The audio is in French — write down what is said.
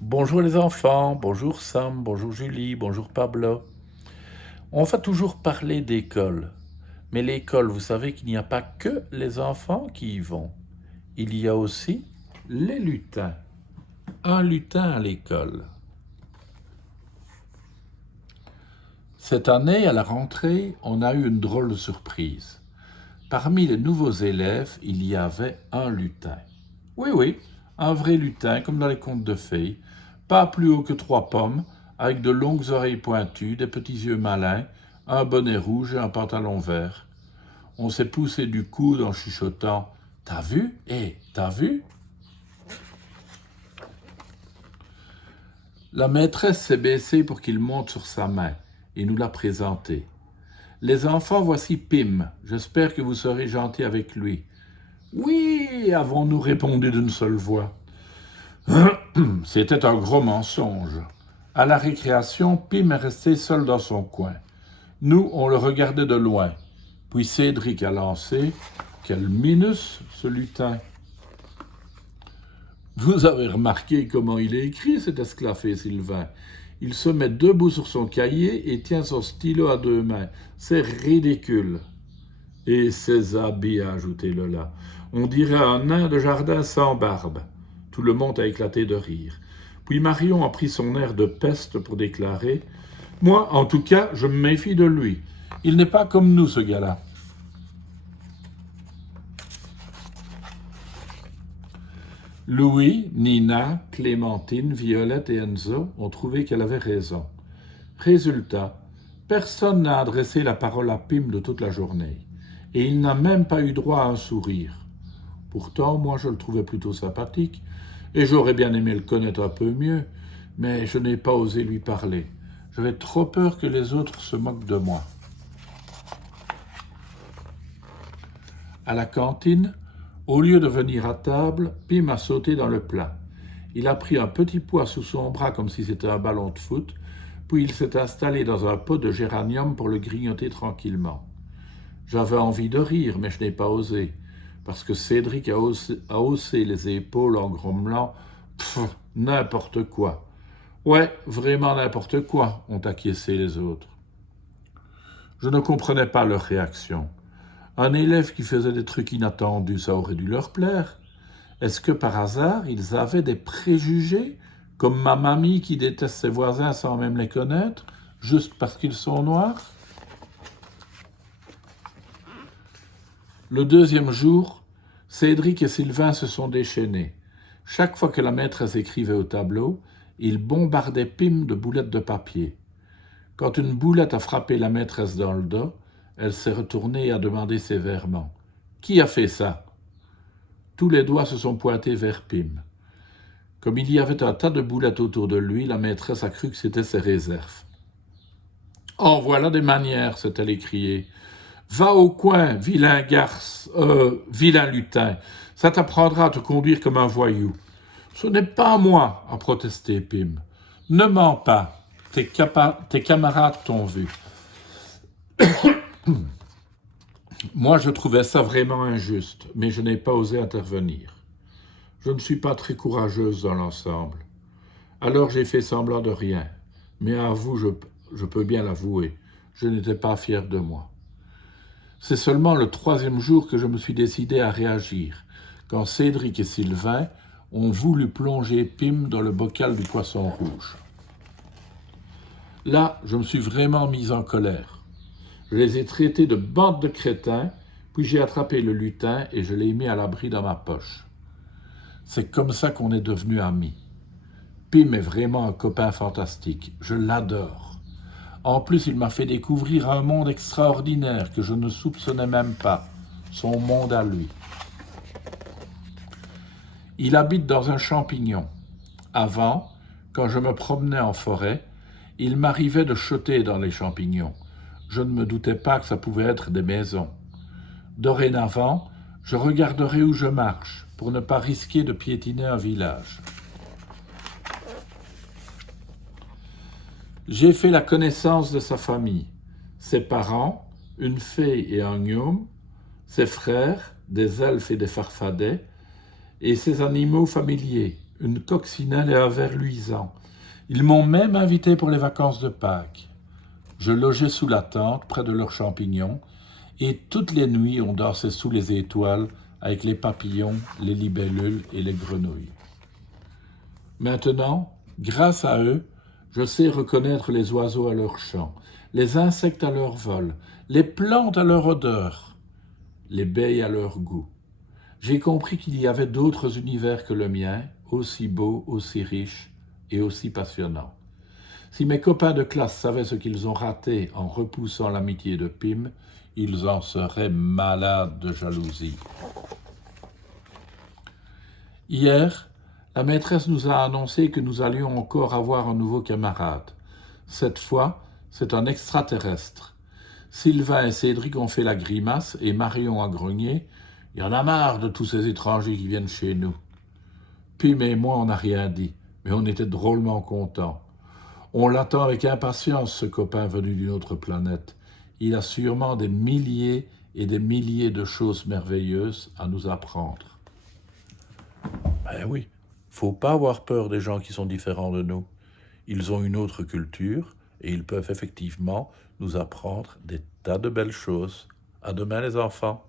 Bonjour les enfants, bonjour Sam, bonjour Julie, bonjour Pablo. On va toujours parler d'école. Mais l'école, vous savez qu'il n'y a pas que les enfants qui y vont. Il y a aussi les lutins. Un lutin à l'école. Cette année, à la rentrée, on a eu une drôle de surprise. Parmi les nouveaux élèves, il y avait un lutin. Oui, oui, un vrai lutin, comme dans les contes de fées. Pas plus haut que 3 pommes, avec de longues oreilles pointues, des petits yeux malins, un bonnet rouge et un pantalon vert. On s'est poussé du coude en chuchotant « T'as vu? T'as vu ?» La maîtresse s'est baissée pour qu'il monte sur sa main et nous l'a présenté. Les enfants, voici Pim. J'espère que vous serez gentils avec lui. Oui, avons-nous répondu d'une seule voix. C'était un gros mensonge. À la récréation, Pim est resté seul dans son coin. Nous, on le regardait de loin. Puis Cédric a lancé « Quel minus, ce lutin !» Vous avez remarqué comment il est écrit, cet esclaffé Sylvain. Il se met debout sur son cahier et tient son stylo à 2 mains. C'est ridicule. Et ses habits, a ajouté Lola. On dirait un nain de jardin sans barbe. Tout le monde a éclaté de rire. Puis Marion a pris son air de peste pour déclarer « Moi, en tout cas, je me méfie de lui. Il n'est pas comme nous, ce gars-là. » Louis, Nina, Clémentine, Violette et Enzo ont trouvé qu'elle avait raison. Résultat, personne n'a adressé la parole à Pim de toute la journée. Et il n'a même pas eu droit à un sourire. Pourtant, moi, je le trouvais plutôt sympathique, et j'aurais bien aimé le connaître un peu mieux, mais je n'ai pas osé lui parler. J'avais trop peur que les autres se moquent de moi. À la cantine, au lieu de venir à table, Pim a sauté dans le plat. Il a pris un petit pois sous son bras comme si c'était un ballon de foot, puis il s'est installé dans un pot de géranium pour le grignoter tranquillement. J'avais envie de rire, mais je n'ai pas osé, parce que Cédric a haussé les épaules en grommelant « Pfff, n'importe quoi !» Ouais, vraiment n'importe quoi, ont acquiescé les autres. Je ne comprenais pas leur réaction. Un élève qui faisait des trucs inattendus, ça aurait dû leur plaire. Est-ce que par hasard, ils avaient des préjugés, comme ma mamie qui déteste ses voisins sans même les connaître, juste parce qu'ils sont noirs? Le deuxième jour, Cédric et Sylvain se sont déchaînés. Chaque fois que la maîtresse écrivait au tableau, ils bombardaient Pim de boulettes de papier. Quand une boulette a frappé la maîtresse dans le dos, elle s'est retournée et a demandé sévèrement « Qui a fait ça ?» Tous les doigts se sont pointés vers Pim. Comme il y avait un tas de boulettes autour de lui, la maîtresse a cru que c'était ses réserves. « Oh, voilà des manières !» s'est-elle écriée. « Va au coin, vilain vilain lutin, ça t'apprendra à te conduire comme un voyou. »« Ce n'est pas moi !» a protesté Pim. « Ne mens pas, tes camarades t'ont vu. » Moi, je trouvais ça vraiment injuste, mais je n'ai pas osé intervenir. Je ne suis pas très courageuse dans l'ensemble. Alors j'ai fait semblant de rien, mais à vous, je peux bien l'avouer, je n'étais pas fier de moi. C'est seulement le 3e jour que je me suis décidé à réagir, quand Cédric et Sylvain ont voulu plonger Pim dans le bocal du poisson rouge. Là, je me suis vraiment mise en colère. Je les ai traités de bande de crétins, puis j'ai attrapé le lutin et je l'ai mis à l'abri dans ma poche. C'est comme ça qu'on est devenus amis. Pim est vraiment un copain fantastique, je l'adore. En plus, il m'a fait découvrir un monde extraordinaire que je ne soupçonnais même pas, son monde à lui. Il habite dans un champignon. Avant, quand je me promenais en forêt, il m'arrivait de choter dans les champignons. Je ne me doutais pas que ça pouvait être des maisons. Dorénavant, je regarderai où je marche pour ne pas risquer de piétiner un village. J'ai fait la connaissance de sa famille, ses parents, une fée et un gnome, ses frères, des elfes et des farfadets, et ses animaux familiers, une coccinelle et un verre luisant. Ils m'ont même invité pour les vacances de Pâques. Je logeais sous la tente, près de leurs champignons, et toutes les nuits on dansait sous les étoiles avec les papillons, les libellules et les grenouilles. Maintenant, grâce à eux, je sais reconnaître les oiseaux à leur chant, les insectes à leur vol, les plantes à leur odeur, les baies à leur goût. J'ai compris qu'il y avait d'autres univers que le mien, aussi beaux, aussi riches et aussi passionnants. Si mes copains de classe savaient ce qu'ils ont raté en repoussant l'amitié de Pim, ils en seraient malades de jalousie. Hier, la maîtresse nous a annoncé que nous allions encore avoir un nouveau camarade. Cette fois, c'est un extraterrestre. Sylvain et Cédric ont fait la grimace et Marion a grogné. Il y en a marre de tous ces étrangers qui viennent chez nous. Pim et moi, on n'a rien dit, mais on était drôlement contents. On l'attend avec impatience, ce copain venu d'une autre planète. Il a sûrement des milliers et des milliers de choses merveilleuses à nous apprendre. Ben oui, faut pas avoir peur des gens qui sont différents de nous. Ils ont une autre culture et ils peuvent effectivement nous apprendre des tas de belles choses. À demain les enfants.